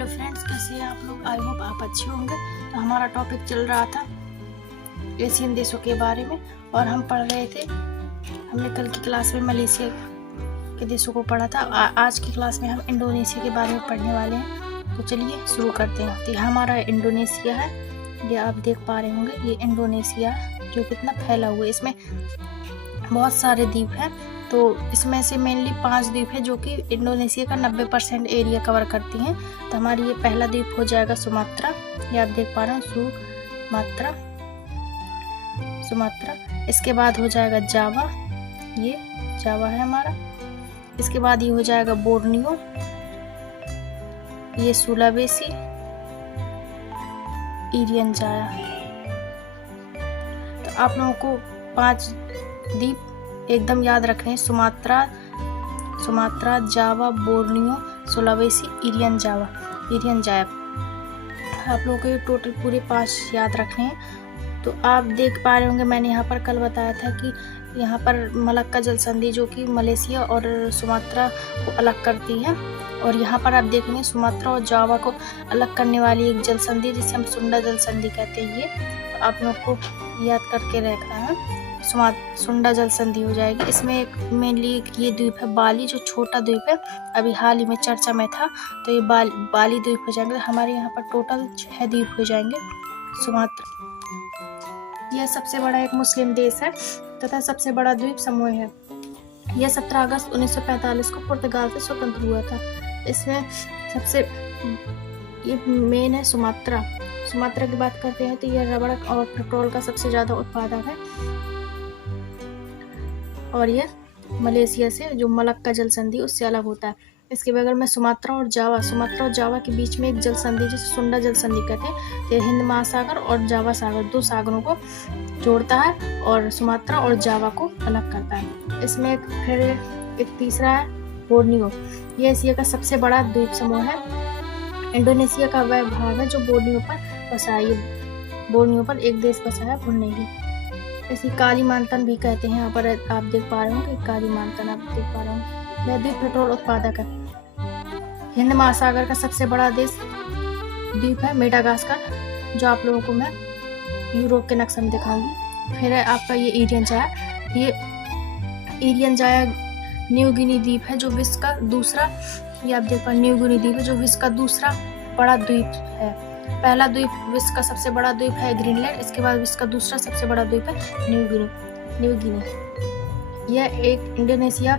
Hello friends, कैसे हैं आप लोग। आई होप आप अच्छे होंगे। तो हमारा टॉपिक चल रहा था एशियन देशों के बारे में और हम पढ़ रहे थे। हमने कल की क्लास में मलेशिया के देशों को पढ़ा था। आज की क्लास में हम इंडोनेशिया के बारे में पढ़ने वाले हैं। तो चलिए शुरू करते हैं। तो हमारा इंडोनेशिया है, ये आप देख पा रहे होंगे। ये इंडोनेशिया जो कितना फैला हुआ है, इसमें बहुत सारे द्वीप हैं। तो इसमें से मेनली 5 द्वीप है जो कि इंडोनेशिया का 90% एरिया कवर करती हैं। तो हमारी ये पहला द्वीप हो जाएगा सुमात्रा। ये आप देख पा रहे हो, सुमात्रा। इसके बाद हो जाएगा जावा, ये जावा है हमारा। इसके बाद ये हो जाएगा बोर्नियो, ये सुलावेसी, इरियन जाया। तो आप लोगों को 5 द्वीप एकदम याद रखने हैं। सुमात्रा, जावा, बोर्नियो, सुलावेसी, इरियन जाया। आप लोगों को ये टोटल पूरे 5 याद रखने हैं। तो आप देख पा रहे होंगे, मैंने यहाँ पर कल बताया था कि यहाँ पर मलक्का जल संधि जो कि मलेशिया और सुमात्रा को अलग करती है। और यहाँ पर आप देखेंगे सुमात्रा और जावा को अलग करने वाली एक जल संधि जिसे हम सुंडा जल संधि कहते हैं। ये तो आप लोग को याद करके रखना है। सुंडा जल संधि हो जाएगी। इसमें एक मेनली ये द्वीप है बाली, जो छोटा द्वीप है, अभी हाल ही में चर्चा में था। तो ये बाली द्वीप हो जाएंगे। हमारे यहाँ पर टोटल 6 द्वीप हो जाएंगे। सुमात्रा यह सबसे बड़ा एक मुस्लिम देश है तथा सबसे बड़ा द्वीप समूह है। यह 17 अगस्त 1945 को पुर्तगाल से स्वतंत्र हुआ था। इसमें सबसे ये मेन है सुमात्रा की बात करते हैं तो यह रबड़ और पेट्रोल का सबसे ज़्यादा उत्पादक है। और यह मलेशिया से जो मलक्का जल संधि उससे अलग होता है। इसके बगल में सुमात्रा और जावा के बीच में एक जल संधि जिसे सुंडा जल संधि कहते हैं। तो हिंद महासागर और जावा सागर 2 सागरों को जोड़ता है और सुमात्रा और जावा को अलग करता है। इसमें फिर एक तीसरा है बोर्नियो। यह एशिया का सबसे बड़ा द्वीप समूह है। इंडोनेशिया का वह भाग है जो बोर्नियो पर बसा है। बोर्नियो पर एक देश बसा है, ब्रुनेई। इसी कालीमांतन भी कहते हैं। यहाँ पर आप देख पा रहे होंगे कालीमांतन, आप देख पा रहे होंगे। वह द्वीप पेट्रोल उत्पादक है। हिंद महासागर का सबसे बड़ा देश द्वीप है मेडागास्कर, जो आप लोगों को मैं यूरोप के नक्शे में दिखाऊंगी। फिर है आपका ये इरियन जाया न्यू गिनी द्वीप है जो विश्व का दूसरा, ये आप देख पा न्यू गिनी द्वीप है जो विश्व का दूसरा बड़ा द्वीप है। पहला द्वीप विश्व का सबसे बड़ा द्वीप है ग्रीनलैंड। इसके बाद विश्व का दूसरा सबसे बड़ा द्वीप है न्यू गिनी। यह एक इंडोनेशिया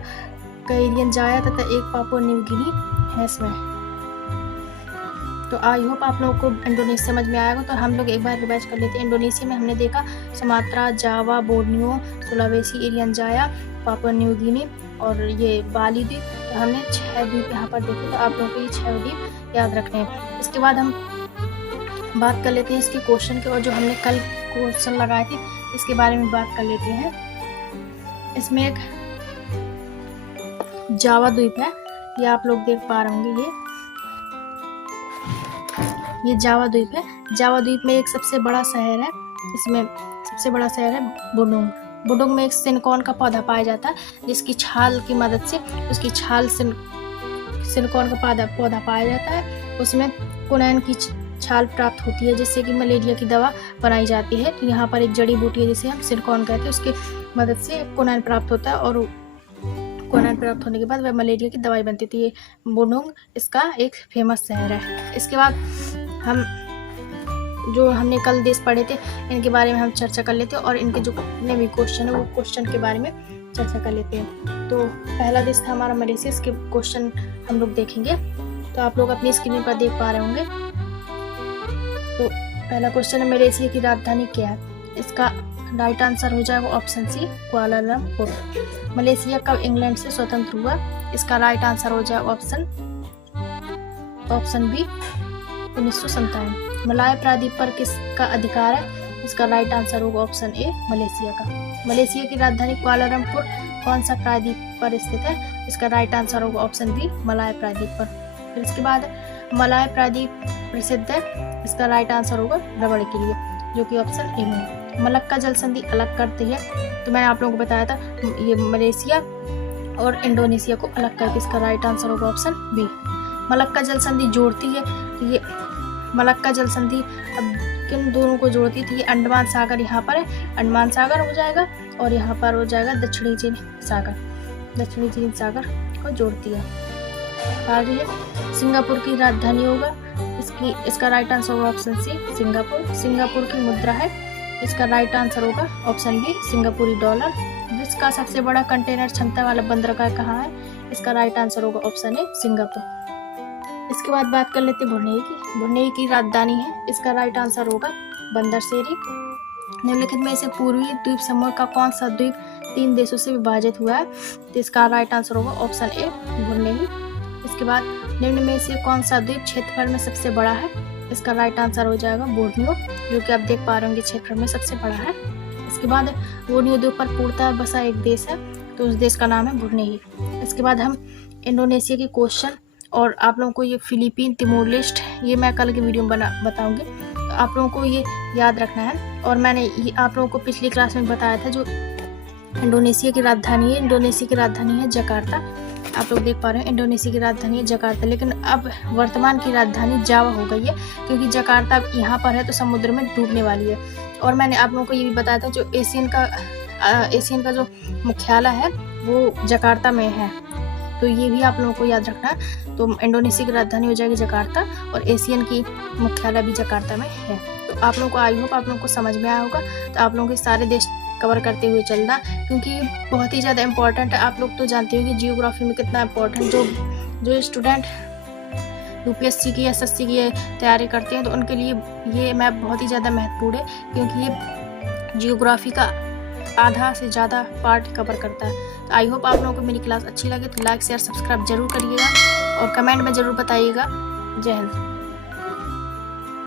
का इरियन जाया तथा एक पापुआ न्यू गिनी है इसमें। तो आई होप आप लोगों को इंडोनेशिया समझ में आएगा। तो हम लोग एक बार रिवाइज कर लेते हैं। इंडोनेशिया में हमने देखा सुमात्रा, जावा, बोर्नियो, सुलावेसी, इरियन जाया, पापुआ न्यू गिनी और ये बाली द्वीप। तो हमने 6 द्वीप यहाँ पर देखे। तो आप लोगों को ये 6 द्वीप याद रखने हैं। इसके बाद हम बात कर लेते हैं इसके क्वेश्चन के, और जो हमने कल क्वेश्चन लगाए थे इसके बारे में बात कर लेते हैं। इसमें एक जावा द्वीप है, ये आप लोग देख पा रहे होंगे। ये जावा द्वीप है। जावा द्वीप में एक सबसे बड़ा शहर है। इसमें सबसे बड़ा शहर है बुडुंग में एक सिनकोन का पौधा पाया जाता है, जिसकी छाल की मदद से उसकी छाल सिनकोन का पौधा पाया जाता है। उसमें कुनैन की छाल प्राप्त होती है जिससे कि मलेरिया की दवा बनाई जाती है। तो यहाँ पर एक जड़ी बूटी है जिसे हम सिनकोन कहते हैं, उसकी मदद से कुनैन प्राप्त होता है और कुनैन प्राप्त होने के बाद वह मलेरिया की दवाई बनती थी। ये बुडुंग इसका एक फेमस शहर है। इसके बाद हम जो हमने कल देश पढ़े थे इनके बारे में हम चर्चा कर लेते हैं और इनके जो जितने भी क्वेश्चन है वो क्वेश्चन के बारे में चर्चा कर लेते हैं। तो पहला देश था हमारा मलेशिया। इसके क्वेश्चन हम लोग देखेंगे। तो आप लोग अपनी स्क्रीन पर देख पा रहे होंगे। तो पहला क्वेश्चन है मलेशिया की राजधानी क्या है। इसका राइट आंसर हो जाएगा ऑप्शन सी, कुआलालंपुर। मलेशिया कब इंग्लैंड से स्वतंत्र हुआ। इसका राइट आंसर हो जाएगा ऑप्शन बी, 1957। मलाय प्रायद्वीप पर किसका अधिकार है। इसका राइट आंसर होगा ऑप्शन ए, मलेशिया का। मलेशिया की राजधानी कुआलालंपुर कौन सा प्रायद्वीप पर स्थित है। इसका राइट आंसर होगा ऑप्शन बी, मलाय प्रायद्वीप पर। फिर इसके बाद मलाय प्रायद्वीप प्रसिद्ध है। इसका राइट आंसर होगा रबड़ के लिए, जो कि ऑप्शन ए में। मलक्का जल संधि अलग करती है। तो मैंने आप लोगों को बताया था ये मलेशिया और इंडोनेशिया को अलग करके। इसका राइट आंसर होगा ऑप्शन बी। मलक्का जल संधि जोड़ती है, तो ये मलक्का जल संधि अब किन दोनों को जोड़ती है, तो ये अंडमान सागर यहाँ पर है, अंडमान सागर हो जाएगा, और यहाँ पर हो जाएगा दक्षिणी चीन सागर को जोड़ती है। आगे है सिंगापुर की राजधानी होगा, इसका राइट आंसर होगा ऑप्शन सी सिंगापुर। सिंगापुर की मुद्रा है, इसका राइट आंसर होगा ऑप्शन बी सिंगापुरी डॉलर। विश्व का सबसे बड़ा कंटेनर क्षमता वाला बंदरगाह कहाँ है, इसका राइट आंसर होगा ऑप्शन ए सिंगापुर। इसके बाद बात कर लेते हैं ब्रुनेई की राजधानी है, इसका राइट आंसर होगा बंदरसेरी। निम्नलिखित में से पूर्वी द्वीप समूह का कौन सा द्वीप 3 देशों से विभाजित हुआ है, तो इसका राइट आंसर होगा ऑप्शन ए ब्रुनेई। इसके बाद निम्न में से कौन सा द्वीप क्षेत्रफल में सबसे बड़ा है, इसका राइट आंसर हो जाएगा बोर्नियो, जो कि आप देख पा रहे होंगे क्षेत्रफल में सबसे बड़ा है। इसके बाद बोर्नियो द्वीप पर पूर्णतः बसा एक देश है, तो उस देश का नाम है ब्रुनेई। इसके बाद हम इंडोनेशिया की क्वेश्चन और आप लोगों को ये फिलीपीन, तिमोर लेस्ट, ये मैं कल की वीडियो में बताऊंगी, तो आप लोगों को ये याद रखना है। और मैंने ये आप लोगों को पिछली क्लास में बताया था, जो इंडोनेशिया की राजधानी है जकार्ता। आप लोग देख पा रहे हैं इंडोनेशिया की राजधानी है जकार्ता, लेकिन अब वर्तमान की राजधानी जावा हो गई है, क्योंकि जकार्ता अब यहाँ पर है तो समुद्र में डूबने वाली है। और मैंने आप लोगों को ये भी बताया था, जो एशियन का जो मुख्यालय है वो जकार्ता में है, तो ये भी आप लोगों को याद रखना है। तो इंडोनेशिया की राजधानी हो जाएगी जकार्ता, और एशियन की मुख्यालय भी जकार्ता में है। तो आप लोगों को आई होप आप लोगों को समझ में आया होगा। तो आप लोगों के सारे देश कवर करते हुए चलना, क्योंकि बहुत ही ज़्यादा इंपॉर्टेंट है। आप लोग तो जानते हो कि जियोग्राफी में कितना इंपॉर्टेंट, जो स्टूडेंट यूपीएससी की एसएससी की तैयारी करते हैं, तो उनके लिए ये मैप बहुत ही ज़्यादा महत्वपूर्ण है, क्योंकि ये जियोग्राफी का आधा से ज़्यादा पार्ट कवर करता है। तो आई होप आप लोगों को मेरी क्लास अच्छी लगे, तो लाइक शेयर सब्सक्राइब जरूर करिएगा और कमेंट में ज़रूर बताइएगा। जय हिंद।